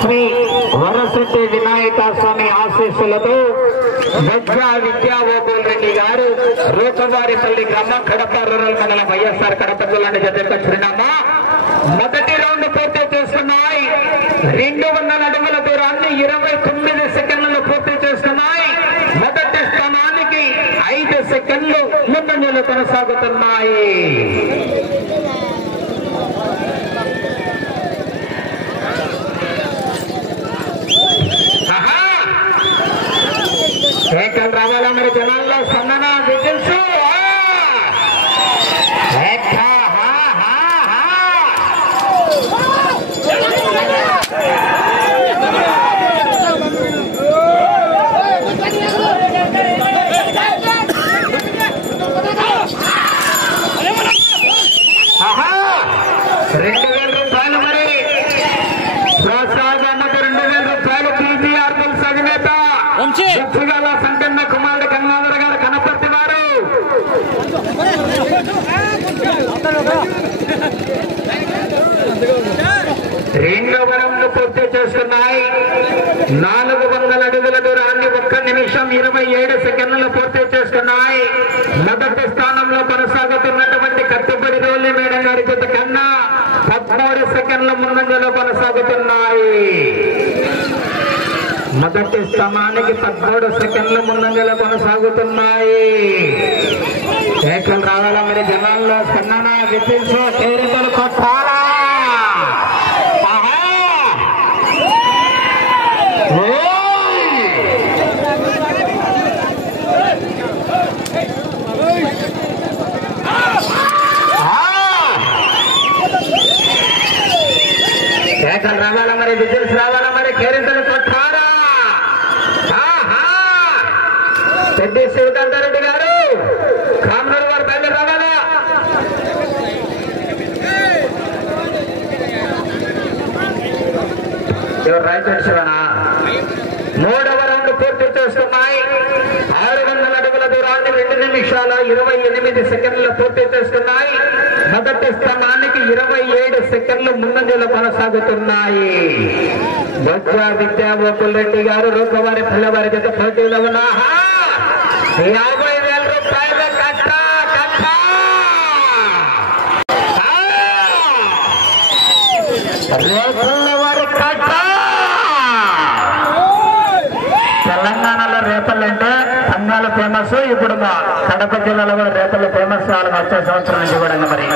శ్రీ వరసిద్ధి వినాయక స్వామి ఆశీస్సులతో బొజ్జా విద్యాగోపాల్ రెడ్డి గారు రూపవారిపల్లి గ్రామం కడప రూరల్ మండలం వైఎస్ఆర్ కడప జిల్లా జత చిరునామా. మొదటి రౌండ్ పూర్తి చేస్తున్నాయి. 200 అడుగుల దూరాన్ని 29 సెకండ్లలో పూర్తి చేస్తున్నాయి. మొదటి స్థానానికి 5 సెకండ్లు ముందంజలు కొనసాగుతున్నాయి. ఏకల్ రావాలా మరి జనాల్లో స్పందన విజిల్స్ ₹2,000 మరి ప్రోత్సాహకు ₹2,000 పీపీఆర్ పుల్స్ అధినేత సుగాల సంకన్న కుమారుడు గంగాధర గారు కనపర్తి వారు. రెండవ రౌండ్ పూర్తి చేస్తున్నాయి. 400 అడుగుల దూరాన్ని 1 నిమిషం 27 సెకండ్లు పూర్తి చేస్తున్నాయి. మొదటి స్థానంలో కొనసాగుతున్నటువంటి కట్టుబడి రోలి మేడం గారి జత కన్నా 13 సెకండ్ల ముందంజలో కొనసాగుతున్నాయి. మొదటి స్థానానికి 13 సెకండ్ల ముందంజలో కొనసాగుతున్నాయి. ఏకలు రావాలా మరి జనాల్లో స్పందన విజిల్స్ చేరికలు కొట్టాలా. ఏకలు రావాలా మరి విజిల్స్ రావాలా మరి కేరింతలు కొట్టారా. పెద్ద శివకాంతారెడ్డి గారు కామనూరు వారు బయలుదేరి రావాలా. ఎవరు రాయచోటి శివనా. మూడవ రౌండ్ పూర్తి చేస్తున్నాయి. 600 అడుగుల దూరాన్ని 2 నిమిషాల 28 సెకండ్లు పూర్తి చేస్తున్నాయి. మొదటి స్థానానికి 27 సెకండ్లు ముందంజలో కొనసాగుతున్నాయి. బొజ్జా విద్యాగోపాల్ రెడ్డి గారు రూపవారి పిల్లవారి జత పోటీలో ఉన్నా ₹50,000 కట్ట కట్ట. రేపల్లవారి కట్ట. తెలంగాణలో రేపల్లు అంటే సంఘాల ఫేమస్. ఇప్పుడు మా కడప జిల్లాలో కూడా రేపల్లు ఫేమస్. వాళ్ళకి వచ్చే సంవత్సరం నుంచి కూడా మరి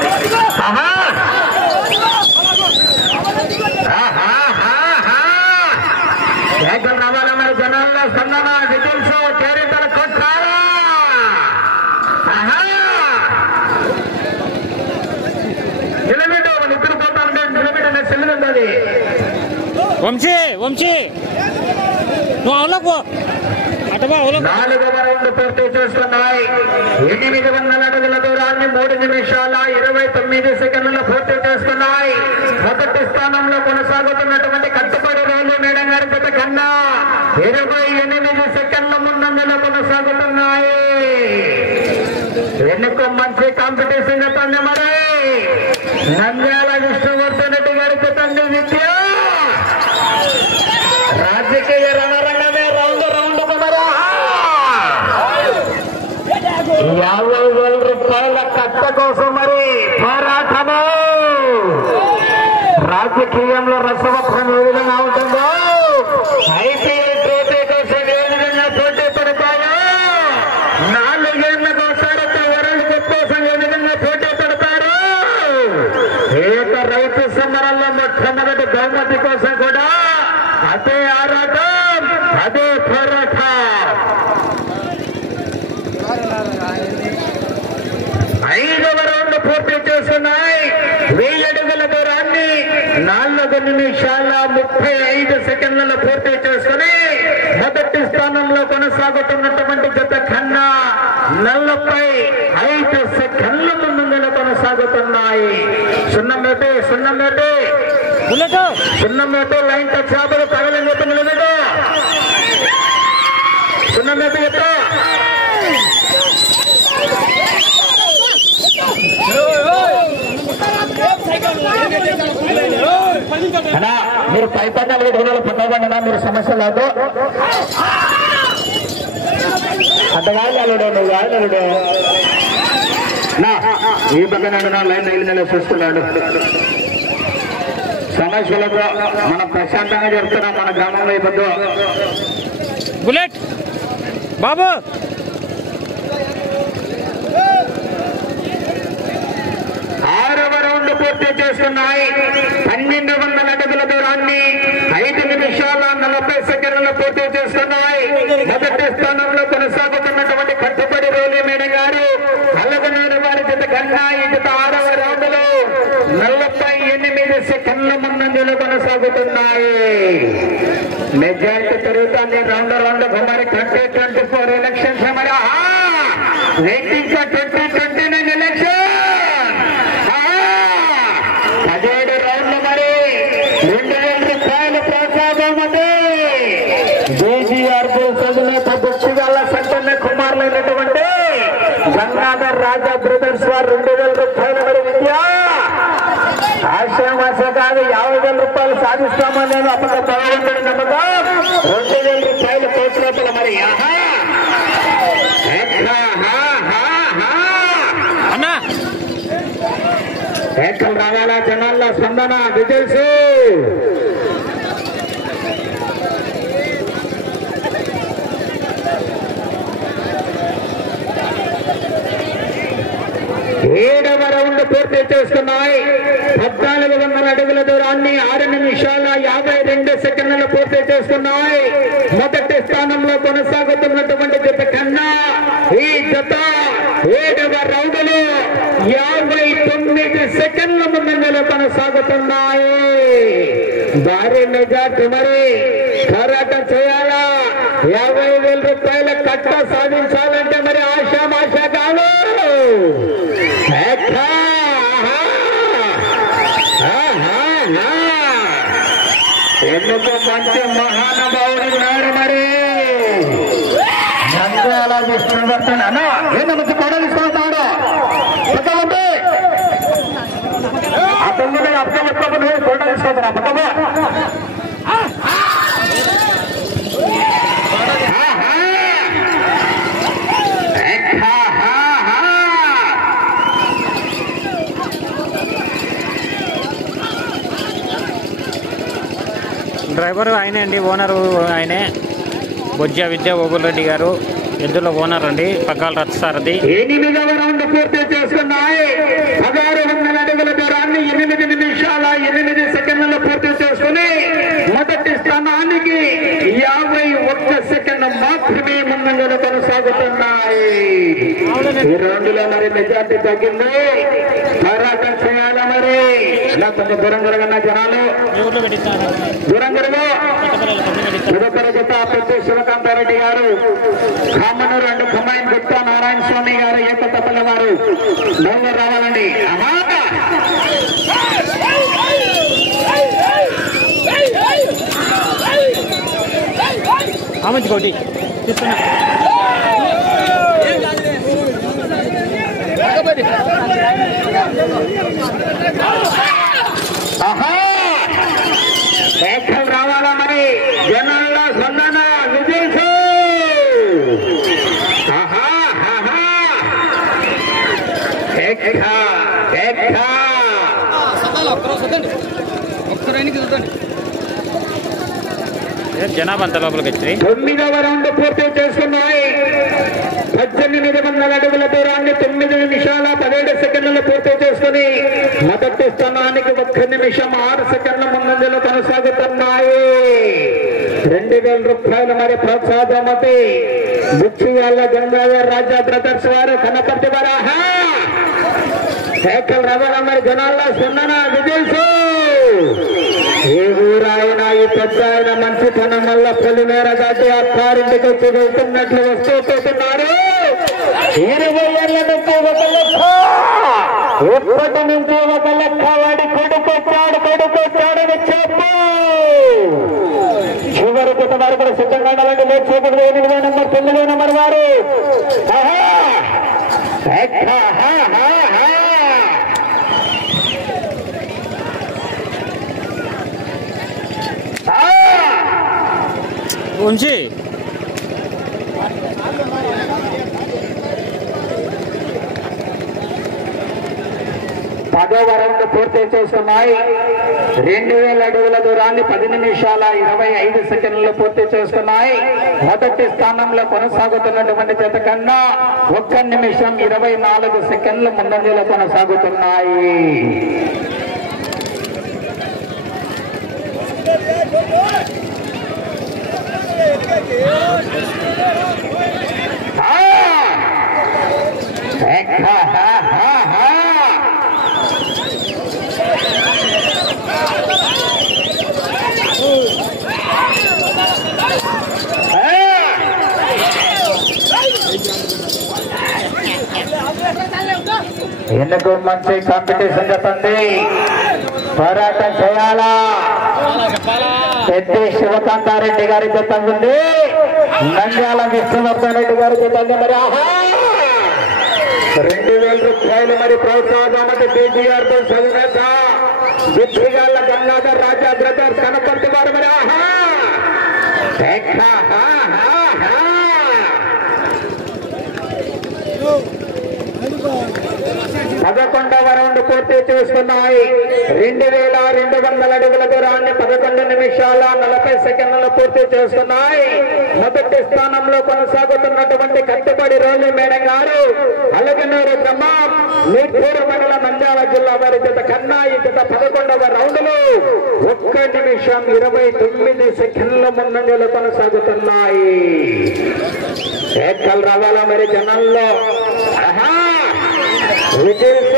ఏకలు రావాలా మరి జనాల్లో స్పందన విజిల్స్ చేరితలు కొట్టాలా. నిలబెట్టు నిద్ర పోతాను నిలబెట్ట నాకు చెల్లింది అది. వంశీ నువ్వు అవలకు నాలుగవ రౌండ్ పూర్తి చేస్తున్నాయి. 800 అడుగుల దూరాన్ని 3 నిమిషాల 29 సెకండ్లు పూర్తి చేస్తున్నాయి. మొదటి స్థానంలో కొనసాగుతున్నటువంటి కట్టుబడి రోలు మేడం గారి జత కన్నా 28 సెకండ్ల ముందంజలో కొనసాగుతున్నాయి. ఎన్నిక మంచి కాంపిటీషన్ అవుతుంది మరి. నంద్యాల విష్ణువర్ధన్ రెడ్డి గారి జత విద్య రాజకీయ రణరంగమే రౌండ్ రౌండ్ కుమరా. ₹50,000 కట్ట కోసం మరి పోరాటము. రాజకీయంలో రసవత్రం ఏ విధంగా ఉంటుందో ఐపీఎల్ ట్రోఫీ కోసం ఏ విధంగా పోటీ పడతాయో 4 ఏళ్లకోసారి వరల్డ్ కప్ కోసం ఏ విధంగా పోటీ పడతారు. ఏక రైతు సమరంలో మొట్టమొదటి బహుమతి కోసం కూడా అదే ఆరాటం అదే పోరాటం. 5వ రౌండ్ పూర్తి చేస్తున్నాయి. 1000 అడుగుల దూరాన్ని 4 నిమిషాల 35 సెకండ్లలో పూర్తి చేసుకుని మొదటి స్థానంలో కొనసాగుతున్నటువంటి జత కన్నా 45 సున్నమేటి బుల్లెట్ సున్నమేటి లైన్ టచ్ చేపలు తగలని చెప్పి నిలబెట్టు సున్నమేటి ఎత్తా అన్నా మీరు పైపన్నాలు పెట్టుకున్న పట్టకుండా మీరు సమస్య లేదు అంత కాదు నువ్వు కాదు ఈ పక్కన లైన్ తగిలిన చూస్తున్నాడు సమస్యలకు మనం ప్రశాంతంగా చెప్తున్నాం మన గ్రామంలో ఇవ్వద్దు బుల్లెట్ బాబు 6వ రౌండ్ పూర్తి చేస్తున్నాయి 1200 అడుగుల దూరాన్ని 5 నిమిషాల 40 సెకండ్లు పూర్తి చేస్తున్నాయి మొదటి స్థానంలో కొనసాగుతున్నటువంటి కట్టుబడి రోలి మేడం గారు అల్లగనేని వారి జత కన్నా ఈ జత 6వ రౌండ్ లో 48 సెకండ్ల ముందంజలు కొనసాగుతున్నాయి మెజారిటీ పెరుగుతుంది రౌండ్ మరి 2024 ఎలక్షన్స్ మరి వెయిటింగ్ ఫర్ 2029 ఎలక్షన్ 17 రౌండ్లు మరి 2000 రూపాయలు ప్రోత్సాహమతి జేజీఆర్ బుచ్చిగల్ల సంతన్న కుమారులైనటువంటి గంగాధర్ రాజా బ్రదర్స్ వారు 2000 రూపాయల మరి విద్య ఆశ్రమాస కాదు 50,000 రూపాయలు సాధిస్తామని నేను అప్పటి భగవంతుడి నమ్మకం 2000 రూపాయలు ప్రోత్సాహం మరి అన్నా ఎక్కడ రావాలా జనాల్లో స్పందన డీటెయిల్స్ ఏడవ రౌండ్ పూర్తి చేస్తున్నాయి 1400 అడుగుల దూరాన్ని 6 నిమిషాల 52 సెకండ్లు పూర్తి చేస్తున్నాయి మొదటి స్థానంలో కొనసాగుతున్నటువంటి జత కన్నా ఈ జత 7వ రౌండ్ లో 59 సెకండ్ల ముందంజలో కొనసాగుతున్నాయి భారీ మెజార్టీ మరి పోరాటం చేయాలా 50,000 రూపాయల కట్ట సాధించాలంటే మరి ఆశామాష కాదు ఎందుకు మంచి మహానుభావుడు ఉన్నారు మరి అలా తీసుకుని అన్నా ఏంటో మంచి కొడలు తీసుకుంటాడు ఆ తొమ్మిది అర్థం కొడలు తీసుకుంటాను పక్కమో డ్రైవరు ఆయనే అండి, ఓనరు ఆయనే, బొజ్జ విద్య ఓబుల్ రెడ్డి గారు, ఎద్దుల ఓనర్ అండి, పగ్గాల రథసారథి. 8వ రౌండ్ పూర్తి చేస్తున్నాయి 1600 అడుగుల దూరాన్ని 8 నిమిషాల 8 సెకండ్లు పూర్తి చేసుకుని మొదటి స్థానానికి 51 సెకండ్ మాత్రమే ముందంజలు కొనసాగుతున్నాయి. ఈ రౌండ్లో మరి మెజార్టీ తగ్గింది, పోరాటం చేయాలా మరి ఇలా కొంచెం దూరం జరగన్న జనాలు దూరం జరగో. తదుపరి జత పెద్ద శివకాంతారెడ్డి గారు, కామనూరు అండ్ కుమాయిన్ గుప్తా నారాయణ స్వామి గారు, ఏకతపల్లి వారు నవ్వు రావాలండి. మంచి కోటి తీసుకున్నా రావాలా మరి జనాల్లో స్పందన విజయ్ జనాభా అంత లోపలికి వచ్చి 9వ రౌండ్ పూర్తి చేసుకున్నాయి 1800 అడుగుల దూరాన్ని 9 నిమిషాల 17 సెకండ్లు పూర్తి చేసుకుని మొదటి స్థానానికి 1 నిమిషం 6 సెకండ్ల ముందంజలో కొనసాగుతున్నాయి. 2000 రూపాయలు మరి ప్రోత్సాహమతి బుచ్చివాళ్ళ గంగాధర్ రాజా బ్రదర్స్ వారు కనపర్తి వరాహ సైకిల్ రవాణా మరి జనాల్లో స్పందన విజయ్. ఏ ఊరాయినా ఈ పెద్ద ఆయన మంచితనం వల్ల పొలిమేర దాటి అత్తారింటికి వచ్చి వెళ్తున్నట్లు వస్తూ పోతున్నారు. 20 ఏళ్ల నుంచి 1 లక్ష, ఇప్పటి నుంచి 1 లక్ష వాడి కొడుకు కొడుకొచ్చాడని చెప్పు. చివరి కొత్త వారు కూడా సిద్ధంగా ఉండాలంటే లేట్ చేయకూడదు. 8వ నెంబర్ 9వ నెంబర్ వారు ఉంచి 10వ రౌండ్ పూర్తి చేస్తున్నాయి. 2000 అడుగుల దూరాన్ని 10 నిమిషాల 25 సెకండ్లు పూర్తి చేస్తున్నాయి. మొదటి స్థానంలో కొనసాగుతున్నటువంటి జత కన్నా 1 నిమిషం 24 సెకండ్లు ముందంజలో కొనసాగుతున్నాయి. ఎందుకు మంచి కాంపిటీషన్ జరుగుతుంది. పోరాటం చేయాలా. పెద్ద శివకాంతారెడ్డి గారి జత ఉంది, నంద్యాల విష్ణువర్ధన్ రెడ్డి గారి జత ఉంది. మరి 2000 రూపాయలు మరి ప్రోత్సాహం బీజీఆర్ తో చదివేత బుద్ధిగాళ్ళ గంగాధర్ రాజా బ్రదర్స్ కనపర్తి వారు మరి 11వ రౌండ్ పూర్తి చేసుకున్నాయి. 2200 అడుగుల దూరాన్ని 11 నిమిషాల 40 సెకండ్లలో పూర్తి చేసుకున్నాయి. మొదటి స్థానంలో కొనసాగుతున్నటువంటి కట్టుబడి రోలి మేడం గారు అలగనూరు గ్రామం నీర్పూర్ మండలం నంద్యాల జిల్లా వారి జత కన్నా ఈ జత 11వ రౌండ్ లో 1 నిమిషం 29 సెకండ్ల ముందంజలో కొనసాగుతున్నాయి. ఏకల్ రావాల మరి జనంలో విజిల్స్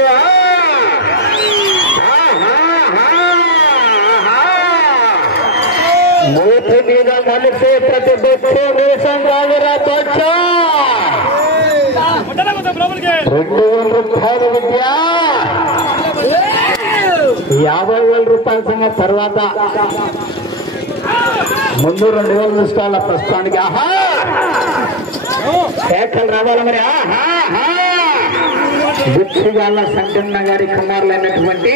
మూతి మీద కలిసి ప్రతి బొచ్చు వేసంగా తోచా 2000 రూపాయలు విద్య 50,000 రూపాయల సంగతి తర్వాత ముందు 2000 చూసుకోవాల ప్రస్తుతానికి. ఏకల్ రావాలి మరి బుచ్చిగాళ్ళ సంకన్న గారి కుమారులైనటువంటి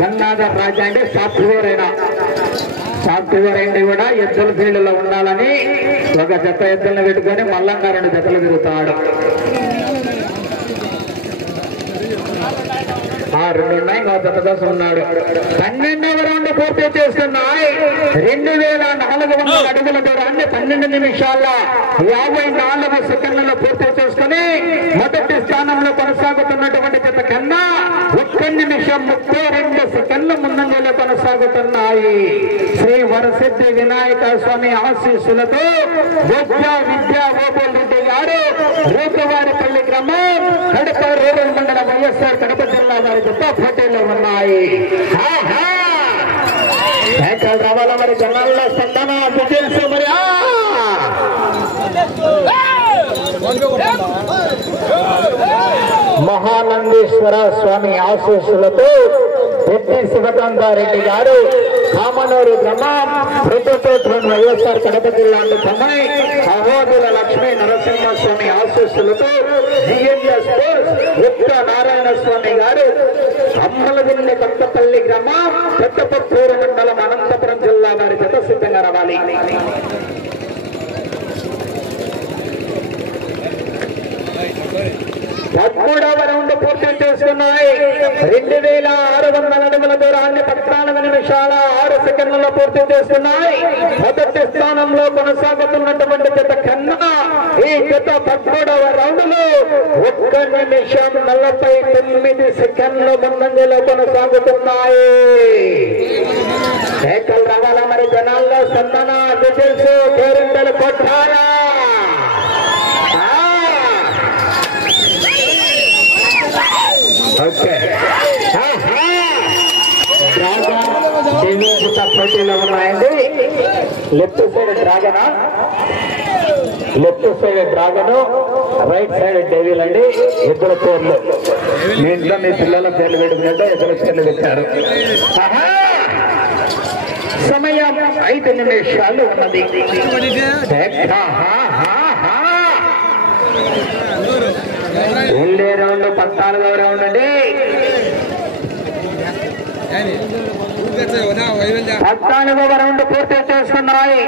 గంగాధర్ రాజా అంటే సాఫ్ట్వేర్ అయింది కూడా ఎద్దుల ఫీల్డ్లో ఉండాలని ఒక జత ఎద్దులను పెట్టుకొని మల్లంగా 2 జతలు తిరుగుతాడు. 2 ఉన్నాయి, ఇంకో జత కోసం ఉన్నాడు. 12వ రౌండ్ పూర్తి చేస్తున్నాయి. 2400 అడుగుల దూరాన్ని 12 నిమిషాల 54 సెకండ్లలో పూర్తి చేసుకుని మొదటి స్థానంలో కొనసాగుతున్నటువంటి జత కన్నా 1 నిమిషం 32 సెకండ్ల ముందంజలో కొనసాగుతున్నాయి. శ్రీ వరసిద్ధి వినాయక స్వామి ఆశీస్సులతో విద్యా గోపాల్ రెడ్డి గారు రూపవారిపల్లి గ్రామం కడప రూరల్ మండలం వైఎస్ఆర్ కడప జిల్లా వారి జత పోటీలో ఉన్నాయి. రావాలా మరి జనాల్లో స్పందన విజిల్స్ మరి మహానందీశ్వర స్వామి ఆశీస్సులతో పెద్ది శివకాంతారెడ్డి గారు కామనూరు గ్రామం ప్రభుత్వం వైఎస్ఆర్ కడప జిల్లా అందుకున్నాయి. అహోదుల లక్ష్మీ నరసింహస్వామి ఆశీస్సులతో జిఎన్ఎస్ ఉత్త నారాయణ స్వామి గారు అమ్మలదిన్నె కొత్తపల్లి గ్రామం పెద్దపూరు మండలం అనంతపురం జిల్లా వారి జత సిద్ధంగా రావాలి. 13వ రౌండ్ పూర్తి చేసుకున్నాయి. 2600 అడుగుల దూరాన్ని 14 నిమిషాల 6 సెకండ్లలో పూర్తి చేసుకున్నాయి. మొదటి స్థానంలో కొనసాగుతున్నటువంటి జత కన్నా ఈ జత 13వ రౌండ్ లో 1 నిమిషం 49 సెకండ్ల ముందంజలో కొనసాగుతున్నాయి. ఏకల్ రావాలా మరి జనాల్లో స్పందన డీటెయిల్స్ పేరింటలు కొట్టాలా. పోటీలో ఉన్నాయండి. Left side dragon, right side devil అండి. ఇద్దరు పేర్లు మీ ఇంట్లో మీ పిల్లల పేర్లు పెట్టుకుంటే ఇతర పేర్లు పెట్టారు. సమయం 5 నిమిషాలు ఉన్నది. ఉండే రౌండ్ 14వ రౌండ్ అండి. 14వ రౌండ్ పూర్తి చేస్తున్నాయి.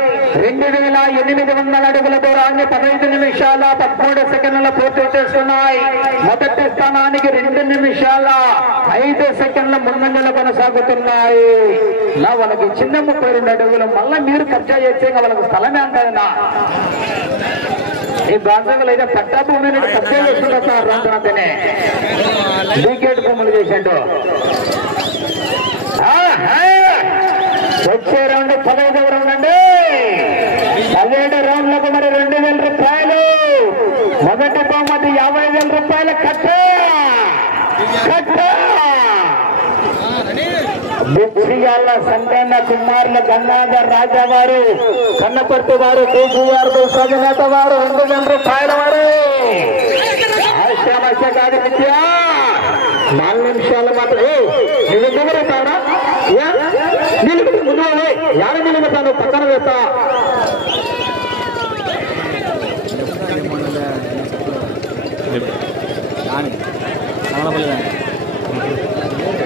2800 అడుగుల దూరాన్ని 15 నిమిషాల 13 సెకండ్ల పూర్తి చేస్తున్నాయి. మొదటి స్థానానికి 2 నిమిషాల 5 సెకండ్ల ముందంజలు కొనసాగుతున్నాయి. నా వాళ్ళకి చిన్న 32 అడుగులు మళ్ళీ మీరు కబ్జా చేసే వాళ్ళకి స్థలమే అంటారా? ఈ బాధ్యతలు అయితే పట్టా భూమిని కబ్జా చేస్తున్నారు సార్. రౌండ్ అంతేనే వికెట్ భూములు చేశాడు. వచ్చే రౌండ్ 15వ రౌండ్ అండి. 17 రౌండ్లకు మరి 2000 రూపాయలు. మొదటి బహుమతి 50,000 రూపాయల కట్ట. బుచ్చియాల సంగన్న కుమార్ల గంగాధర్ రాజా వారు, కన్నపర్తి వారు, కేసీఆర్ సజనేత వారు 2,000 రూపాయల వారు. ఆశామశ కాదు విద్య 4 నిమిషాలు మాత్రమే. నువ్వు దిగుతారా? నిలుగుతు ముందు యాడ నిలుగుతాను పక్కన వేస్తా.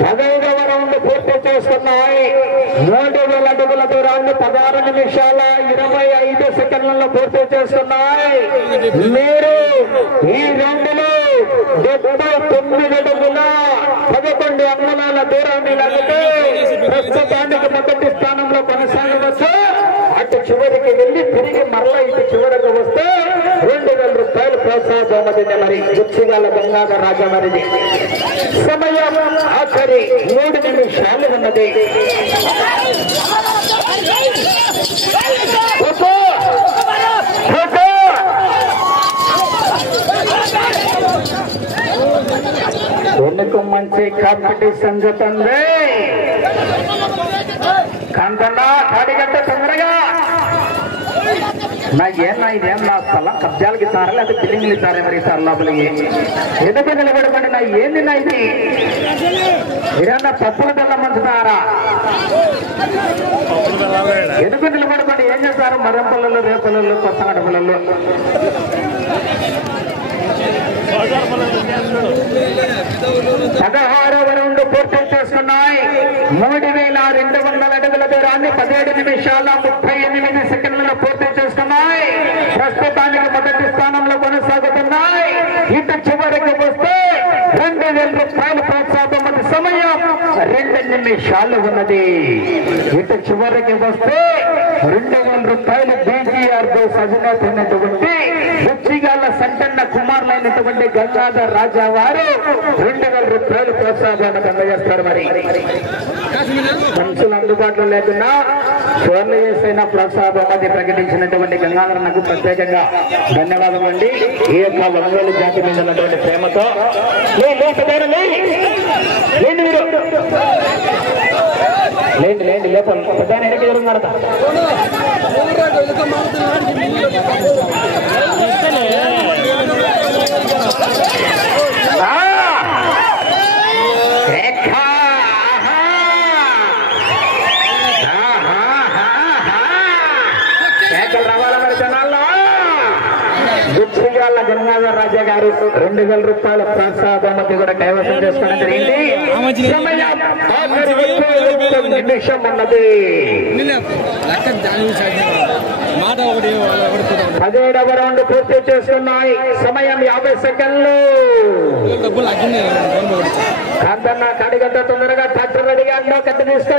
పదైదవ రౌండ్ పూర్తి చేసుకున్నాయి. 3000 అడుగుల దూరాన్ని 16 నిమిషాల 25 సెకండ్లలో పూర్తి చేస్తున్నాయి. మీరు ఈ రౌండ్లో 79 అడుగుల 11 అంగుళాల దూరాన్ని లాగితే ప్రస్తుతానికి మొదటి స్థానంలో కొనసాగవచ్చు. అటు చివరికి వెళ్ళి తిరిగి మరలా ఇటు చివరకు వస్తే 2,000 రూపాయలు ప్రోత్సాహ బహుమతి. మరి గుచ్చిగాల గంగాధర్ రాజా మరిది. సమయం ఆఖరి 3 నిమిషాలు ఉన్నది. ఎందుకు మంచి కాంపిటీషన్ జరుగుతుంది. కాంతన్నా కాడిగంట తొందరగా నాకేనా ఇదేం నా స్థలం కబ్జాలకి ఇస్తారా లేదా బిల్డింగ్లు ఇస్తారా? మరి సార్ లోపలికి ఎందుకు నిలబడమండి? నా ఏంది నా ఇది? మీరేమన్నా పప్పుల బెల్లం మంచుతారా? ఎందుకు నిలబడమండి? ఏం చేస్తారు? మరం పల్లెలు, రేపల్లెలు, కొత్తగడ పల్లెలు. 16వ రౌండ్ పూర్తి చేస్తున్నాయి. 3,200 అడుగుల దూరాన్ని 17 నిమిషాల 38 సెకండ్లలో పూర్తి చేస్తున్నాయి. ప్రస్తుతానికి మొదటి స్థానంలో కొనసాగుతున్నాయి. ఇటు చివరికి వస్తే 2,000 రూపాయలు ప్రోత్సాహ బహుమతి. సమయం 2 నిమిషాలు ఉన్నది. ఇటు చివరికి వస్తే 2,000 రూపాయలు బీజీఆర్ సజనేత ఉన్నటువంటి బుచ్చిగాల సంకన్న కుమారులైనటువంటి గంగాధర్ రాజా వారు 2,000 రూపాయలు ప్రోత్సాహ బహుమతి అందజేస్తారు. మరి మనుషులు అందుబాటులో లేకున్నా ఫోన్లు చేసైనా ప్రోత్సాహ బహుమతి ప్రకటించినటువంటి గంగాధర్ నాకు ప్రత్యేకంగా ధన్యవాదాలు అండి. ఈ యొక్క ఒంగోలు జాతి మీద ఉన్నటువంటి ప్రేమతో లేండి లేపండి పెద్ద ఎన్నిక జరుగుతున్నారు. రావాల మరి జనాల్లో. గుచ్చిగాళ్ళ గంగాధర్ రాజా గారు 2,000 రూపాయల ప్రోత్సాహ బహుమతి కూడా కైవసం చేసుకోవడం జరిగింది. నిమిషం ఉన్నది. 17వ రౌండ్ పూర్తి చేస్తున్నాయి. సమయం 50 సెకండ్లు. కాంతన్న కాడిగంట తొందరగా ట్రాక్టర్ రెడీగా అన్నా కత్తి తీసుకో.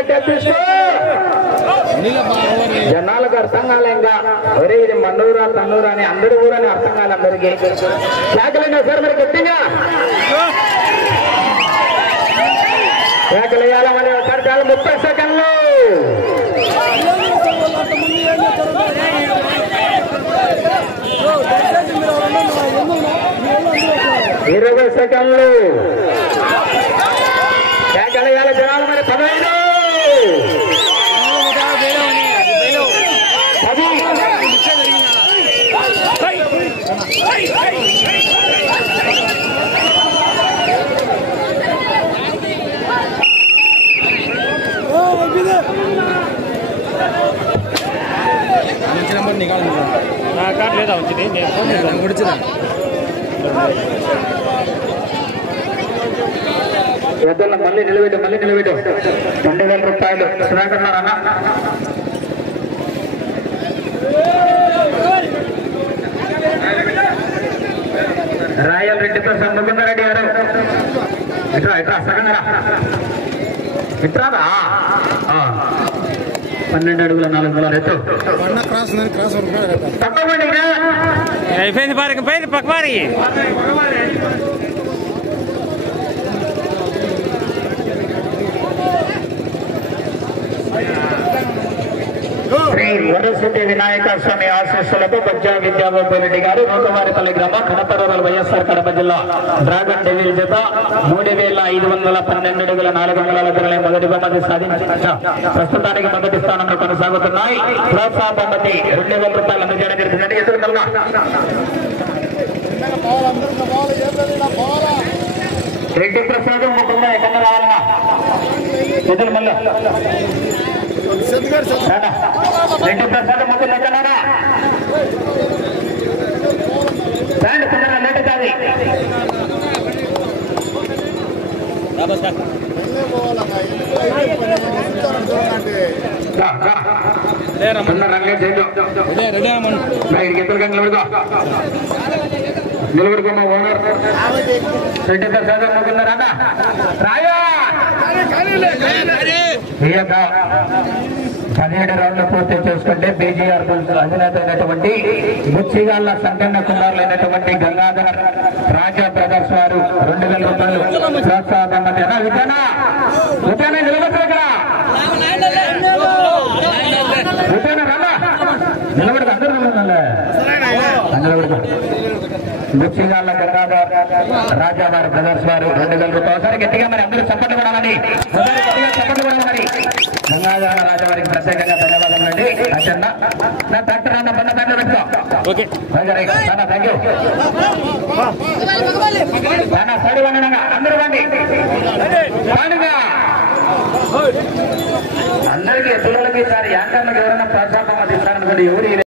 జనాలకు అర్థం కాలేంగా ఒరే ఇది మన్నూరా తన్నూరా అని అందరి ఊరని అర్థం కాలే అందరికీ. కేకలేనా సార్ మరి గట్టిగా కేకలు వేయాలని ఒకసారి చాలా 30 సెకండ్లు. 20 సెకండ్లు. కేకలు వేయాలి జనాలు మరి 15 10 నా కార్డు లేదా వచ్చింది నేను ఫోన్ చేశాను. మళ్ళీ నిలబెట్టు 2000 రూపాయలు సుధాకర్ అన్న. రాయల్ రెడ్డి ప్రసాద్ ముకుందరెడ్డి గారు ఇట్రా సగనరా ఇట్రాదా 12 అడుగుల 4 అంగుళాల ఎత్తు తప్పకుండా అయిపోయింది పారికి పోయింది పక్కవారి శ్రీ వరసిద్ధి వినాయక స్వామి ఆశీస్సులతో బొజ్జా విద్యాగోపాలరెడ్డి గారు నూతవారిపల్లి గ్రామ కడప వైఎస్ఆర్ కడప జిల్లా డ్రాగన్ డెవిల్ జత 3512 అడుగుల 4 అంగుళాల ధరలే మొదటి బహుమతి సాధించిన ప్రస్తుతానికి మొదటి స్థానంలో కొనసాగుతున్నాయి. ప్రోత్సాహ బహుమతి 2000 రూపాయలు అందజేయడం జరుగుతుందండి. ఎదురుగా రెడ్డి ప్రసాదం ముఖ్యంగా ఎక్కడ రావాలన్నా ఎదురు మళ్ళీ రెడ్డి ప్రసాదం మొత్తం ఎక్కడారా బ్యాండ్ తొందరగా లేట్ కాదు. నిలబడుకోమా ఓనర్ రెడ్డి ప్రసాదం మొక్కున్నారా రాయా 17 రౌండ్లు పూర్తి చేసుకుంటే బీజీఆర్ అధినేత అయినటువంటి ముచ్చిగాళ్ల సంకన్న కుమారులైనటువంటి గంగాధర్ రాజా బ్రదర్స్ వారు 2000 రూపాయలు ప్రోత్సాహం విధాన నిలబడరా నిలబడదు అందరూ నిలబడదు. ముచ్చిగాళ్ల గంగాధర్ రాజా వారి బ్రదర్స్ వారు 2000 రూపాయలు. ఒకసారి గట్టిగా మరి అందరూ చప్పట్లు కొనాలని చప్పట్లు కొనాలని గంగాధర రాజా వారికి ప్రత్యేకంగా ధన్యవాదాలు అండి. అచ్చన్న నా ట్రాక్టర్ అన్న బండ బండ్లు పెట్టుకో. ఓకే థ్యాంక్ యూ సైడ్ వండినగా అందరూ వండి అందరికీ పిల్లలకి సార్ యాంకర్లకు ఎవరైనా ప్రోత్సాహం ఇస్తారనుకోండి ఎవరు